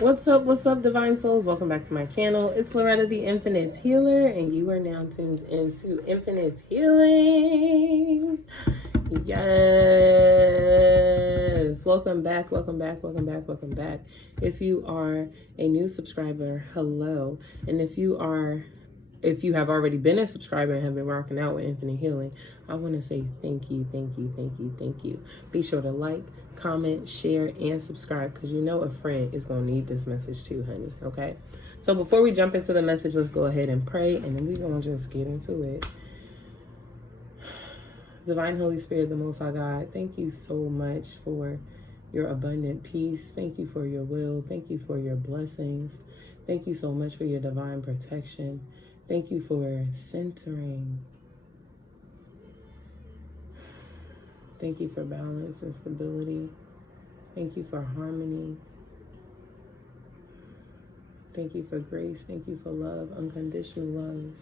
What's up, divine souls? Welcome back to my channel. It's Loretta, the Infinite Healer, and you are now tuned into Infinite Healing. Yes. Welcome back. If you are a new subscriber, hello. And if you have already been a subscriber and have been rocking out with Infinite Healing, I want to say thank you. Be sure to like, comment, share, and subscribe, because you know a friend is going to need this message too, honey, okay? So before we jump into the message, let's go ahead and pray, and then we're going to just get into it. Divine Holy Spirit, the Most High God, thank you so much for your abundant peace. Thank you for your will. Thank you for your blessings. Thank you so much for your divine protection. Thank you for centering. Thank you for balance and stability. Thank you for harmony. Thank you for grace. Thank you for love, unconditional love.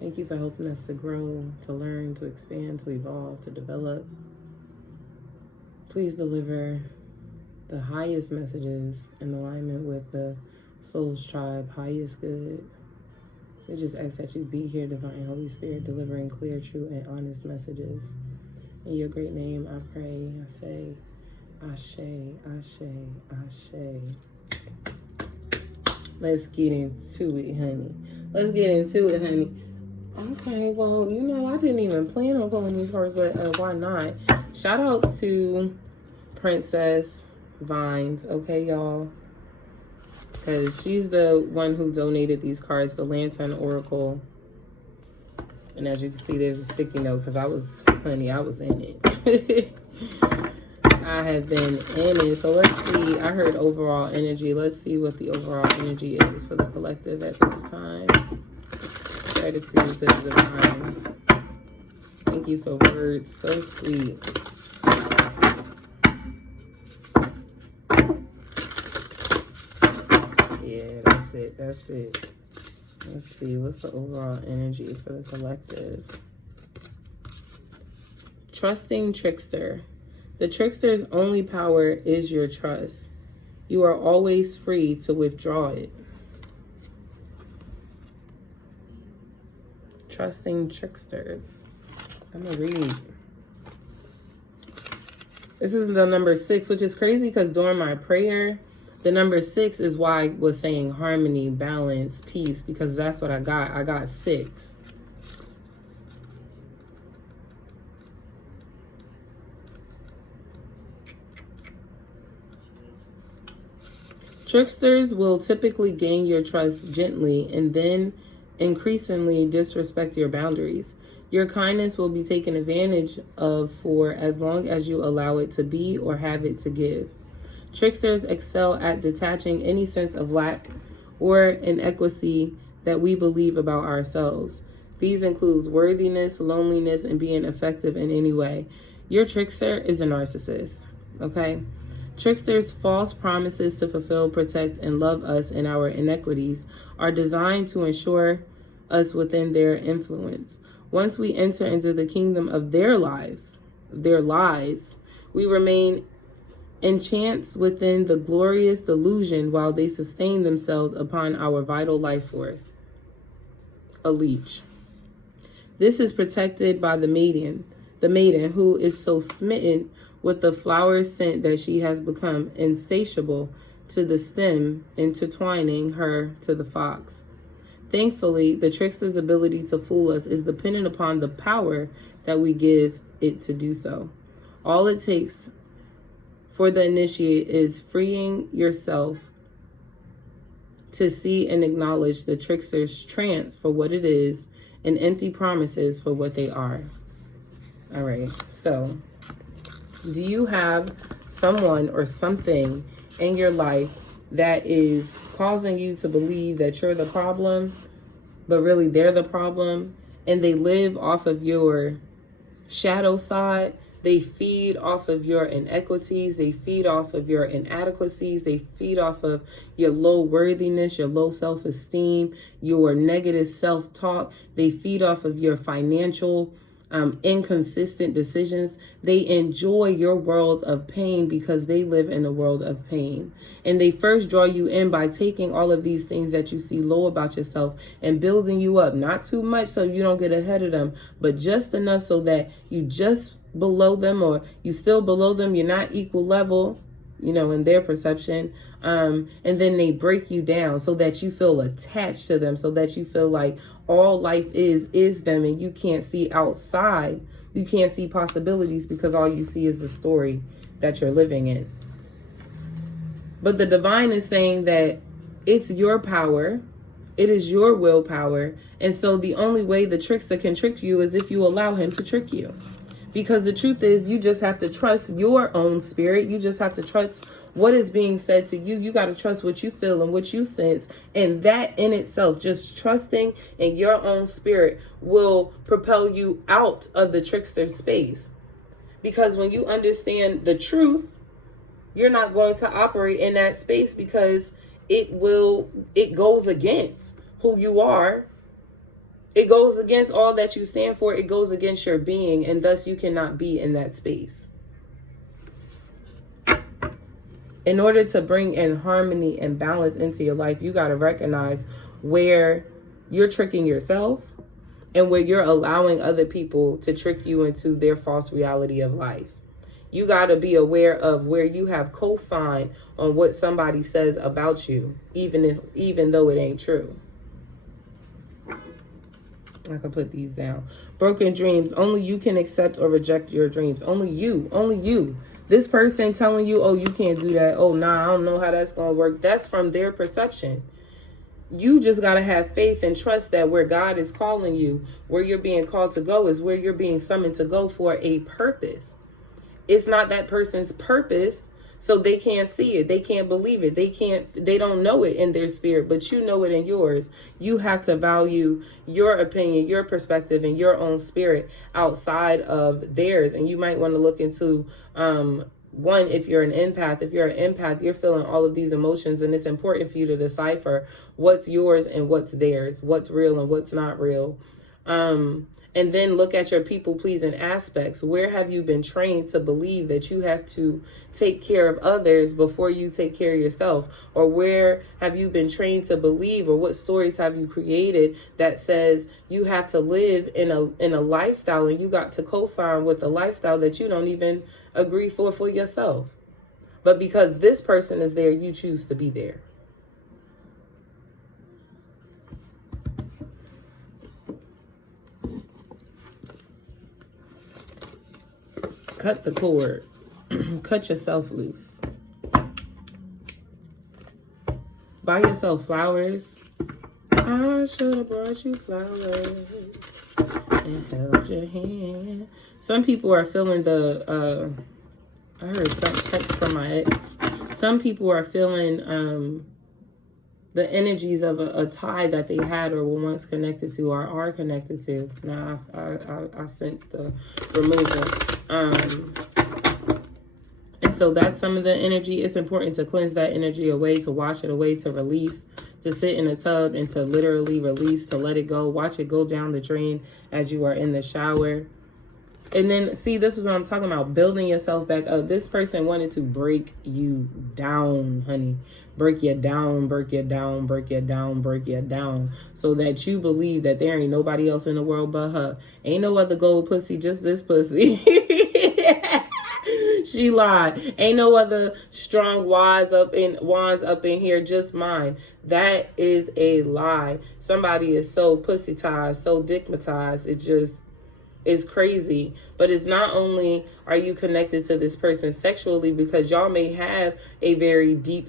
Thank you for helping us to grow, to learn, to expand, to evolve, to develop. Please deliver the highest messages in alignment with the Soul's Tribe, highest good. We just ask that you be here, Divine Holy Spirit, delivering clear, true, and honest messages. In your great name, I pray, I say, Ashe, Ashe, Ashe. Let's get into it, honey. Okay, well, you know, I didn't even plan on pulling these cards, but why not? Shout out to Princess Vines, okay, y'all? Because she's the one who donated these cards, the Lantern Oracle. And as you can see, there's a sticky note because I was in it. I have been in it. So let's see. I heard overall energy. Let's see what the overall energy is for the collective at this time. Gratitude to the divine. Thank you for words. So sweet. Yeah, that's it. Let's see, what's the overall energy for the collective? Trusting Trickster. The trickster's only power is your trust. You are always free to withdraw it. Trusting tricksters. I'm gonna read. This is the number 6, which is crazy because during my prayer, the number 6 is why I was saying harmony, balance, peace, because that's what I got. I got 6. Tricksters will typically gain your trust gently and then increasingly disrespect your boundaries. Your kindness will be taken advantage of for as long as you allow it to be or have it to give. Tricksters excel at detaching any sense of lack or inequity that we believe about ourselves. These include worthiness, loneliness, and being effective in any way. Your trickster is a narcissist, okay? Tricksters' false promises to fulfill, protect, and love us in our inequities are designed to ensure us within their influence. Once we enter into the kingdom of their lies, we remain enchants within the glorious delusion while they sustain themselves upon our vital life force. A leech. This is protected by the maiden who is so smitten with the flower scent that she has become insatiable to the stem, intertwining her to the fox. Thankfully, the trickster's ability to fool us is dependent upon the power that we give it to do so. All it takes for the initiate is freeing yourself to see and acknowledge the trickster's trance for what it is and empty promises for what they are. All right, so do you have someone or something in your life that is causing you to believe that you're the problem, but really they're the problem, and they live off of your shadow side? They feed off of your inequities. They feed off of your inadequacies. They feed off of your low worthiness, your low self-esteem, your negative self-talk. They feed off of your financial inconsistent decisions. They enjoy your world of pain because they live in a world of pain. And they first draw you in by taking all of these things that you see low about yourself and building you up. Not too much so you don't get ahead of them, but just enough so that you just below them, or you still below them. You're not equal level, in their perception. And then they break you down so that you feel attached to them, so that you feel like all life is them, and you can't see outside. You can't see possibilities because all you see is the story that you're living in. But the divine is saying that it's your power. It is your willpower. And so the only way the trickster can trick you is if you allow him to trick you. Because the truth is, you just have to trust your own spirit. You just have to trust what is being said to you. You got to trust what you feel and what you sense. And that in itself, just trusting in your own spirit, will propel you out of the trickster space. Because when you understand the truth, you're not going to operate in that space, because it goes against who you are. It goes against all that you stand for. It goes against your being, and thus you cannot be in that space. In order to bring in harmony and balance into your life, you got to recognize where you're tricking yourself and where you're allowing other people to trick you into their false reality of life. You got to be aware of where you have co-signed on what somebody says about you, even though it ain't true. I can put these down. Broken dreams. Only you can accept or reject your dreams. Only you. Only you. This person telling you, oh, you can't do that. Oh, nah, I don't know how that's going to work. That's from their perception. You just got to have faith and trust that where God is calling you, where you're being called to go, is where you're being summoned to go for a purpose. It's not that person's purpose, so they can't see it. They can't believe it. They don't know it in their spirit, but you know it in yours. You have to value your opinion, your perspective, and your own spirit outside of theirs. And you might want to look into, one, if you're an empath. If you're an empath, you're feeling all of these emotions, and it's important for you to decipher what's yours and what's theirs, what's real and what's not real. And then look at your people-pleasing aspects. Where have you been trained to believe that you have to take care of others before you take care of yourself? Or where have you been trained to believe, or what stories have you created that says you have to live in a lifestyle, and you got to co-sign with a lifestyle that you don't even agree for yourself? But because this person is there, you choose to be there. Cut the cord. Cut yourself loose. Buy yourself flowers. I should have brought you flowers and held your hand. Some people are feeling I heard some text from my ex. Some people are feeling the energies of a tie that they had or were once connected to or are connected to. Now I sense the removal. And so that's some of the energy. It's important to cleanse that energy away, to wash it away, to release, to sit in a tub and to literally release, to let it go. Watch it go down the drain as you are in the shower. And then, see, this is what I'm talking about, building yourself back up. This person wanted to break you down, honey. Break you down, break you down, break you down, break you down. So that you believe that there ain't nobody else in the world but her. Ain't no other gold pussy, just this pussy. She lied. Ain't no other strong wands up in here, just mine. That is a lie. Somebody is so pussy-tized, so dickmatized. It just is crazy. But it's not only are you connected to this person sexually, because y'all may have a very deep,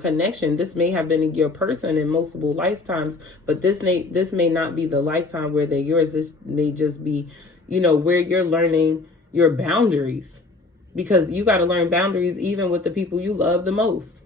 connection. This may have been your person in multiple lifetimes, but this may not be the lifetime where they're yours. This may just be, where you're learning your boundaries, because you got to learn boundaries even with the people you love the most.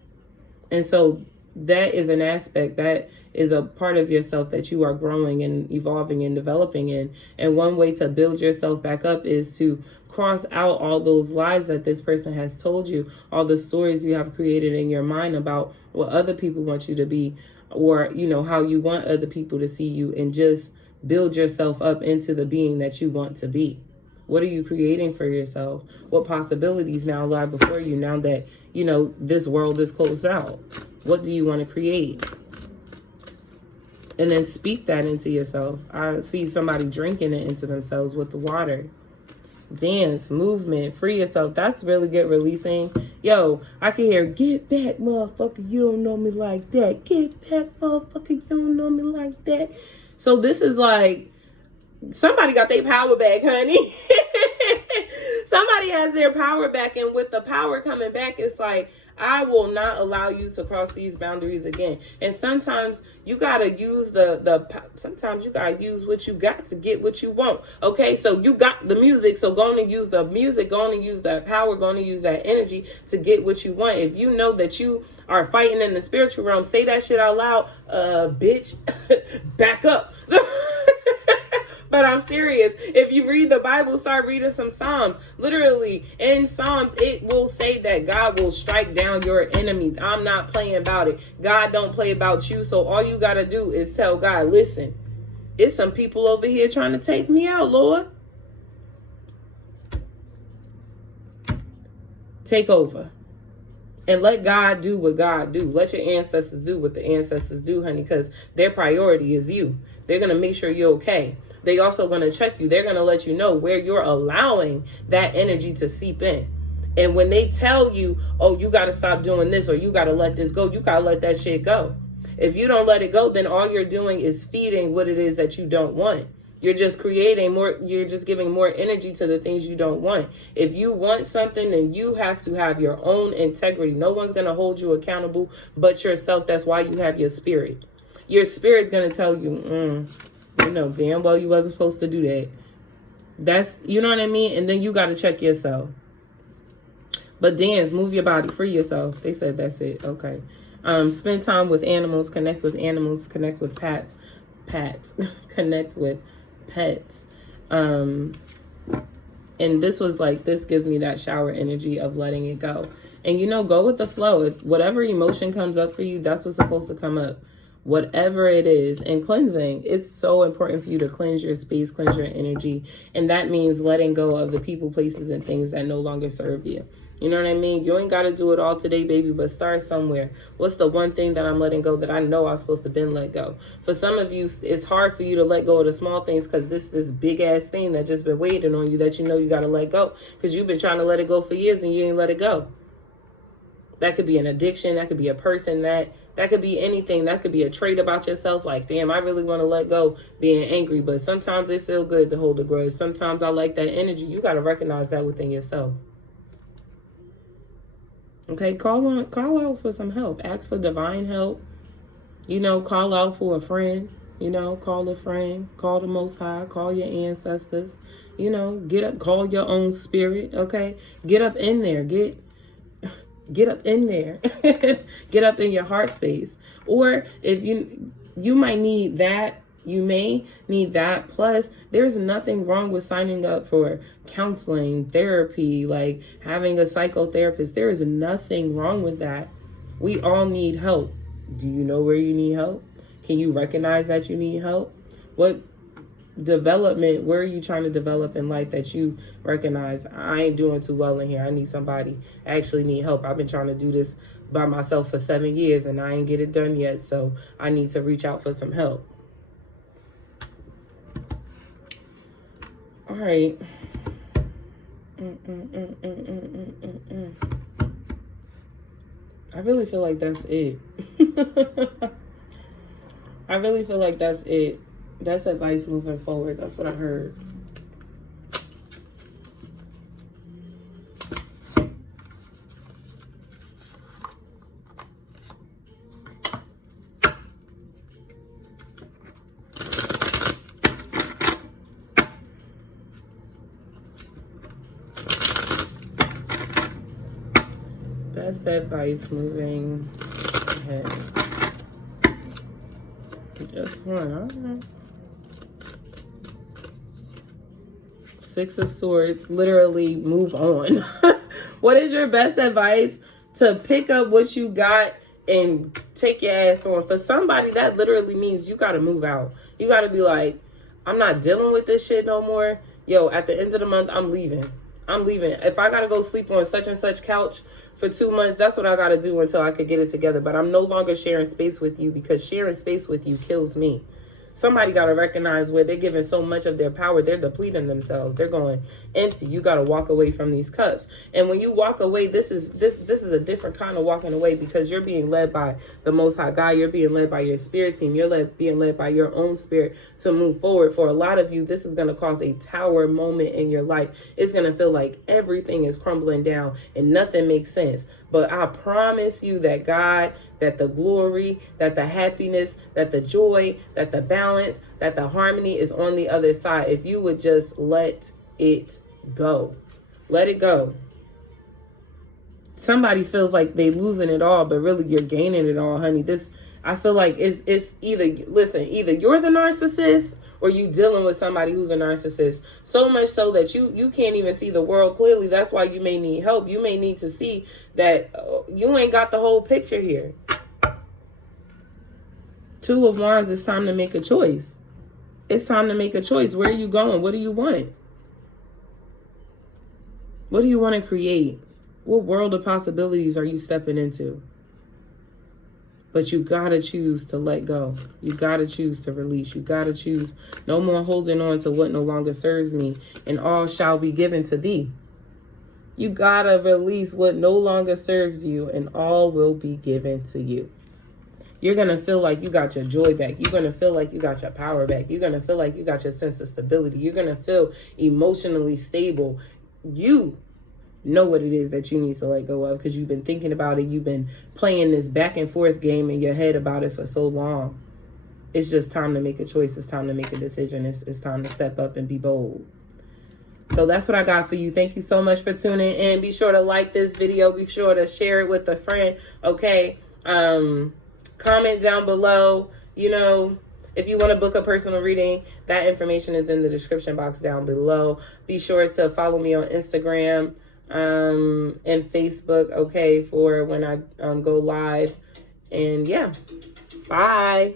And so that is an aspect, that is a part of yourself that you are growing and evolving and developing in. And one way to build yourself back up is to cross out all those lies that this person has told you, all the stories you have created in your mind about what other people want you to be, or, how you want other people to see you, and just build yourself up into the being that you want to be? What are you creating for yourself? What possibilities now lie before you now that, this world is closed out? What do you want to create? And then speak that into yourself. I see somebody drinking it into themselves with the water. Dance, movement, free yourself. That's really good releasing. Yo, I can hear, get back, motherfucker, you don't know me like that. Get back, motherfucker, you don't know me like that. So this is like, somebody got their power back, honey. Somebody has their power back, and with the power coming back, it's like, I will not allow you to cross these boundaries again. And sometimes you gotta use sometimes you gotta use what you got to get what you want. Okay, so you got the music, so go on and use the music, go on and use that power, go on and use that energy to get what you want. If you know that you are fighting in the spiritual realm, say that shit out loud. Bitch, back up. But I'm serious. If you read the Bible, start reading some Psalms. Literally, in Psalms, it will say that God will strike down your enemy. I'm not playing about it. God don't play about you. So all you got to do is tell God, listen, it's some people over here trying to take me out, Lord. Take over. And let God do what God do. Let your ancestors do what the ancestors do, honey, because their priority is you. They're going to make sure you're okay. They also going to check you. They're going to let you know where you're allowing that energy to seep in. And when they tell you, oh, you got to stop doing this, or you got to let this go, you got to let that shit go. If you don't let it go, then all you're doing is feeding what it is that you don't want. You're just creating more, you're just giving more energy to the things you don't want. If you want something, then you have to have your own integrity. No one's going to hold you accountable but yourself. That's why you have your spirit. Your spirit's going to tell you, damn well you wasn't supposed to do that. That's, you know what I mean? And then you got to check yourself. But dance, move your body, free yourself. They said that's it. Okay. Spend time with animals, connect with pets. Connect with pets. And this was like, this gives me that shower energy of letting it go. And, go with the flow. If whatever emotion comes up for you, that's what's supposed to come up. Whatever it is. And cleansing, it's so important for you to cleanse your space, cleanse your energy. And that means letting go of the people, places, and things that no longer serve you. You know what I mean? You ain't got to do it all today, baby, but start somewhere. What's the one thing that I'm letting go that I know I'm supposed to been let go? For some of you, it's hard for you to let go of the small things because this big ass thing that just been waiting on you that you got to let go because you've been trying to let it go for years and you ain't let it go. That could be an addiction. That could be a person. That could be anything. That could be a trait about yourself. Like, damn, I really want to let go being angry. But sometimes it feels good to hold a grudge. Sometimes I like that energy. You got to recognize that within yourself. Okay, call out for some help. Ask for divine help. Call out for a friend. Call a friend. Call the Most High. Call your ancestors. Get up. Call your own spirit. Okay, get up in there. Get up in there. Get up in your heart space. Or if you might need that. You may need that. Plus, there's nothing wrong with signing up for counseling, therapy, like having a psychotherapist. There is nothing wrong with that. We all need help. Do you know where you need help? Can you recognize that you need help? What development, where are you trying to develop in life that you recognize, I ain't doing too well in here. I need somebody. I actually need help. I've been trying to do this by myself for 7 years and I ain't get it done yet. So I need to reach out for some help. All right. I really feel like that's it. I really feel like that's it. That's advice moving forward. That's what I heard. Best advice moving ahead. Just one. All right. 6 of Swords. Literally move on. What is your best advice? To pick up what you got and take your ass on. For somebody, that literally means you got to move out. You got to be like, I'm not dealing with this shit no more. Yo, at the end of the month, I'm leaving. I'm leaving. If I got to go sleep on such and such couch for 2 months, that's what I got to do until I could get it together. But I'm no longer sharing space with you, because sharing space with you kills me. Somebody got to recognize where they're giving so much of their power, they're depleting themselves. They're going empty. You got to walk away from these cups. And when you walk away, this is a different kind of walking away, because you're being led by the Most High God. You're being led by your spirit team. You're being led by your own spirit to move forward. For a lot of you, this is going to cause a tower moment in your life. It's going to feel like everything is crumbling down and nothing makes sense. But I promise you that God, that the glory, that the happiness, that the joy, that the balance, that the harmony is on the other side. If you would just let it go. Let it go. Somebody feels like they losing it all, but really you're gaining it all, honey. I feel like it's either you're the narcissist or you dealing with somebody who's a narcissist. So much so that you can't even see the world clearly. That's why you may need help. You may need to see that you ain't got the whole picture here. Two of Wands, it's time to make a choice. It's time to make a choice. Where are you going? What do you want? What do you want to create? What world of possibilities are you stepping into? But you got to choose to let go. You got to choose to release. You got to choose no more holding on to what no longer serves me, and all shall be given to thee. You got to release what no longer serves you, and all will be given to you. You're going to feel like you got your joy back. You're going to feel like you got your power back. You're going to feel like you got your sense of stability. You're going to feel emotionally stable. You know what it is that you need to let go of, because you've been thinking about it. You've been playing this back and forth game in your head about it for so long. It's just time to make a choice. It's time to make a decision. It's time to step up and be bold. So that's what I got for you. Thank you so much for tuning in. Be sure to like this video. Be sure to share it with a friend. Okay. Comment down below. You know, if you want to book a personal reading, that information is in the description box down below. Be sure to follow me on Instagram and Facebook, okay, for when I go live. And yeah, bye.